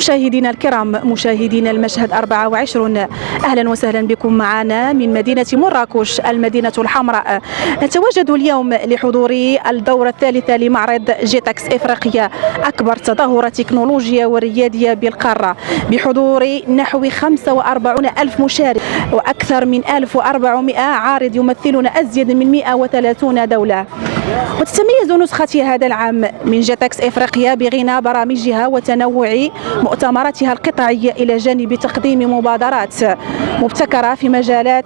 مشاهدينا الكرام، مشاهدينا المشهد 24، أهلا وسهلا بكم معنا من مدينة مراكش المدينة الحمراء. نتواجد اليوم لحضور الدورة الثالثة لمعرض جيتكس إفريقيا، أكبر تظاهرة تكنولوجيا وريادية بالقارة، بحضور نحو 45 ألف مشارك وأكثر من 1400 عارض يمثلون أزيد من 130 دولة. وتتميز نسختي هذا العام من جيتكس إفريقيا بغنى برامجها وتنوع مؤتمراتها القطاعية إلى جانب تقديم مبادرات مبتكرة في مجالات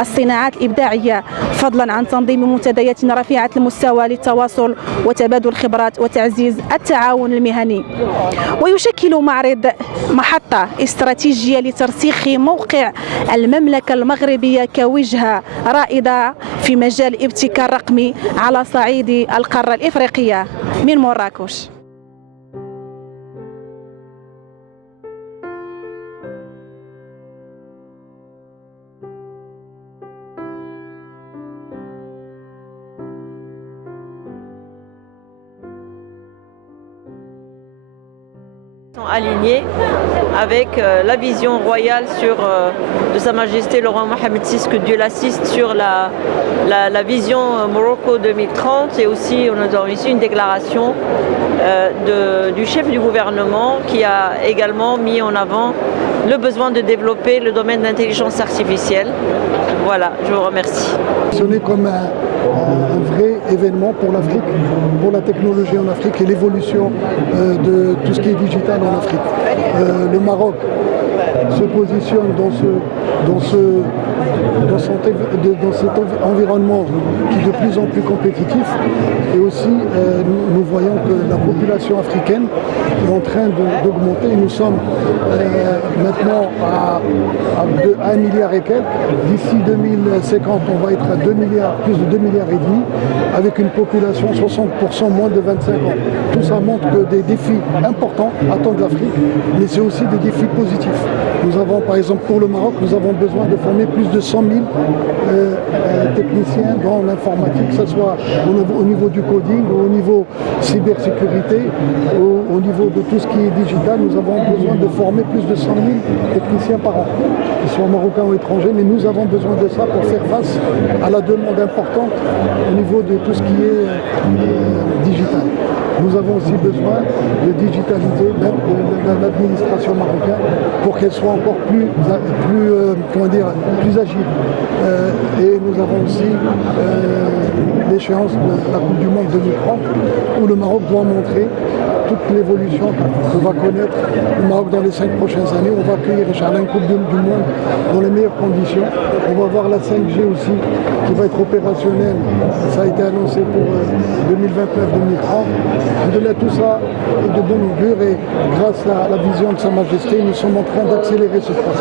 الصناعات الإبداعية، فضلا عن تنظيم منتديات رفيعة المستوى للتواصل وتبادل الخبرات وتعزيز التعاون المهني. ويشكل معرض محطة استراتيجية لترسيخ موقع المملكة المغربية كوجهة رائدة في مجال الابتكار الرقمي على صعيد القارة الإفريقية. من مراكش. Alignés avec la vision royale de Sa Majesté le roi Mohamed VI, que Dieu l'assiste, sur la vision Morocco 2030, et aussi on a ici une déclaration du chef du gouvernement qui a également mis en avant le besoin de développer le domaine de l'intelligence artificielle. Voilà, je vous remercie. Ce n'est comme un vrai événement pour l'Afrique, pour la technologie en Afrique et l'évolution de tout ce qui est digital en Afrique. Le Maroc se positionne dans cet environnement qui est de plus en plus compétitif, et aussi nous voyons que la population africaine est en train d'augmenter. Nous sommes maintenant à 1 milliard et quelques. D'ici 2050, on va être à 2 milliards, plus de 2 milliards et demi, avec une population 60% moins de 25 ans. Tout ça montre que des défis importants attendent l'Afrique, mais c'est aussi des défis positifs. Nous avons, par exemple, pour le Maroc, nous avons besoin de former plus de 100 000 techniciens dans l'informatique, que ce soit au niveau du coding, au niveau cybersécurité, au niveau de tout ce qui est digital. Nous avons besoin de former plus de 100 000 techniciens par an, qu'ils soient marocains ou étrangers, mais nous avons besoin de ça pour faire face à la demande importante au niveau de tout ce qui est digital. Nous avons aussi besoin de digitaliser l'administration marocaine pour qu'elle soit encore plus agile. Et nous avons aussi l'échéance de la Coupe du Monde 2030, où le Maroc doit montrer toute l'évolution que va connaître le Maroc dans les 5 prochaines années. On va accueillir Inch'Allah une Coupe du Monde dans les meilleures conditions. On va voir la 5G aussi qui va être opérationnelle. Ça a été annoncé pour 2029-2030. Tout ça est de bon augure, et grâce à la vision de Sa Majesté, nous sommes en train d'accélérer ce processus.